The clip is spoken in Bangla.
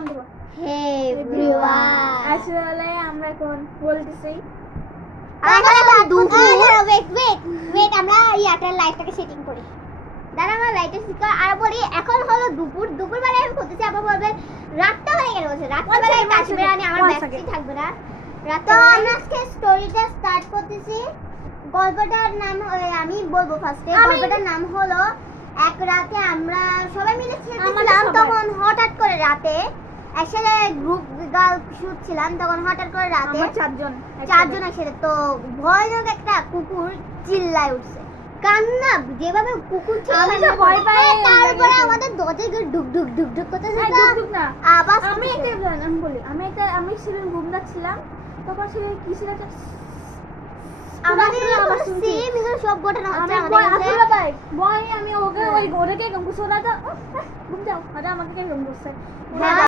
সালাম দেবো। হে এভরিওয়ান, আসলে আমরা এখন বলতেছি ওয়েট আমরা ইয়াটার লাইটটাকে সেটিং করি। দাঁড়া আমরা লাইটটা সেট করি আর বলি এখন হলো দুপুর বেলা আমি করতেছি, আবার বলবেন রাতটা হয়ে গেল। বলছে রাতটা বেলায় কাশবে না, আমার ব্যাকসি থাকবে না। রাতে আমরা আজকে স্টোরিটা স্টার্ট করতেছি। গল্পটার নাম আমি বলবো ফার্স্টে। গল্পটার নাম হলো এক রাতে আমরা সবাই মিলে খেলতেছিলাম, তখন হঠাৎ করে রাতে আসলে গ্রুপ গার্ল শুট ছিলাম, তখন হঠাৎ করে রাতে আমরা চারজন একসাথে তো ভয়ানক একটা কুকুর চিল্লায় উঠছে। কান্না যেভাবে কুকুর আমি তো ভয় পাই। তারপরে আমাদের দরজায় ঢুক ঢুক ঢুক ঢুক করতেছে। না আওয়াজ আমি বলি আমি সেদিন ঘুমনাচ্ছিলাম, তখন সেদিন কি ছিল আমাদের সেম এগুলো সব ঘটনা হচ্ছে আমাদের কাছে। আমি ওকে ওই ঘরে কে ঘুম করছে, ওরা তো ঘুম যাও, আমাকে কে ঘুম করছে।